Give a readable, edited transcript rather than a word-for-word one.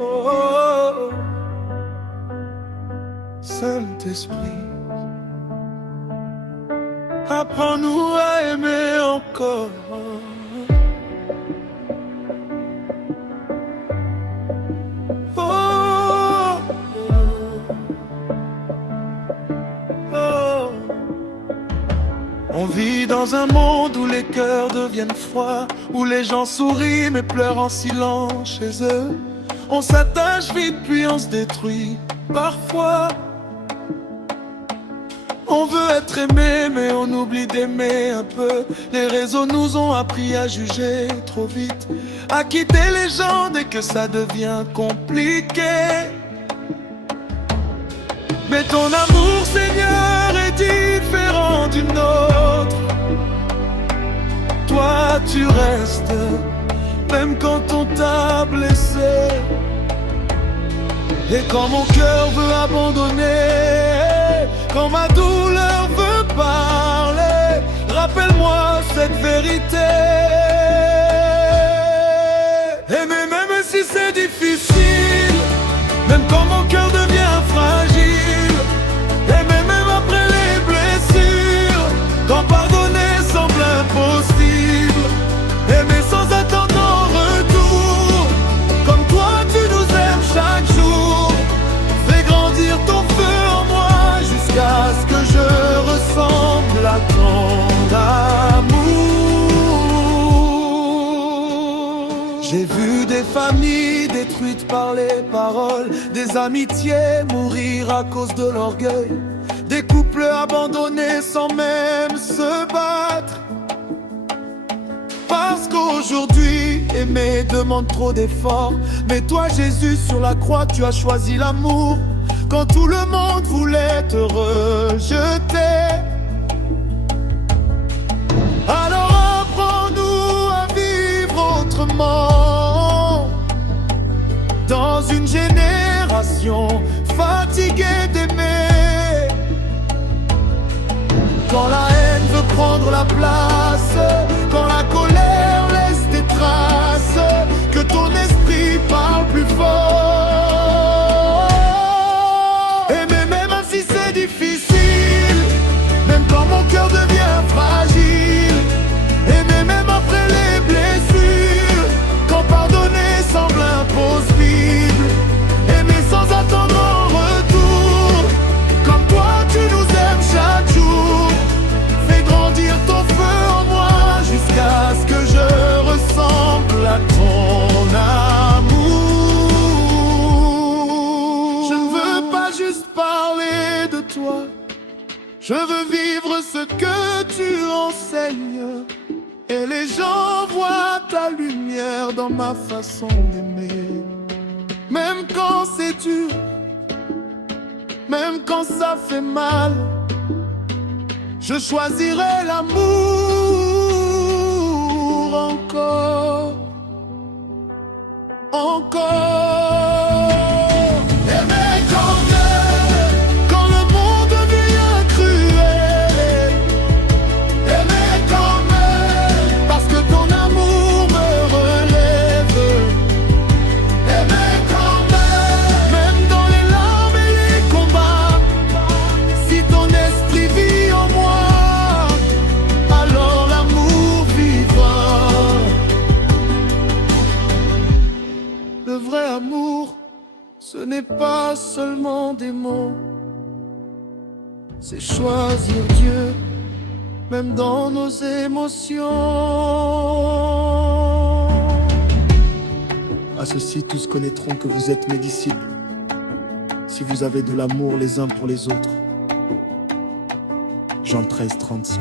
oh. Saint-Esprit, apprends-nous à aimer encore. Oh, oh. On vit dans un monde où les cœurs deviennent froids, où les gens sourient mais pleurent en silence chez eux. On s'attache vite puis on se détruit parfois. On veut être aimé mais on oublie d'aimer un peu. Les réseaux nous ont appris à juger trop vite, à quitter les gens dès que ça devient compliqué. Mais ton amour, Seigneur, est différent du nôtre. Toi tu restes, même quand on t'a blessé. Et quand mon cœur veut abandonner, quand ma douleur veut parler, rappelle-moi cette vérité. Aimer même si c'est difficile, même quand mon cœur devient fragile. Aimer même après les blessures, quand pardonner semble impossible. Aimer sans attendre en retour, comme toi tu nous aimes chaque jour. Fais grandir ton feu en moi jusqu'à ce que je ressemble à ton amour. J'ai vu des familles détruites par les paroles, des amitiés mourir à cause de l'orgueil, des couples abandonnés sans même se battre. Parce qu'aujourd'hui, aimer demande trop d'efforts. Mais toi Jésus, sur la croix, tu as choisi l'amour. Quand tout le monde voulait te rejeter, alors apprends-nous à vivre autrement. Dans une génération fatiguée d'aimer, quand la haine veut prendre la place, quand la colère laisse des traces, que ton esprit parle plus fort. Aimer même si c'est difficile, même quand mon cœur devient fragile. Aimer même après les blessures, quand pardonner semble impossible. Aimer sans attendre en retour, comme toi tu nous aimes chaque jour. Fais grandir ton feu en moi jusqu'à ce que je ressemble à ton amour. Je ne veux pas juste parler de toi, je veux vivre ce que tu enseignes. Et les gens voient ta lumière dans ma façon d'aimer. Même quand c'est dur, même quand ça fait mal, je choisirai l'amour encore, encore. Aimer quand le monde devient cruel. Aimer quand même, parce que ton amour me relève. Aimer quand même dans les larmes et les combats. Si ton esprit vit en moi, alors l'amour vivra. Le vrai amour, ce n'est pas seulement des mots, c'est choisir Dieu, même dans nos émotions. À ceci, tous connaîtront que vous êtes mes disciples, si vous avez de l'amour les uns pour les autres. Jean 13, 35.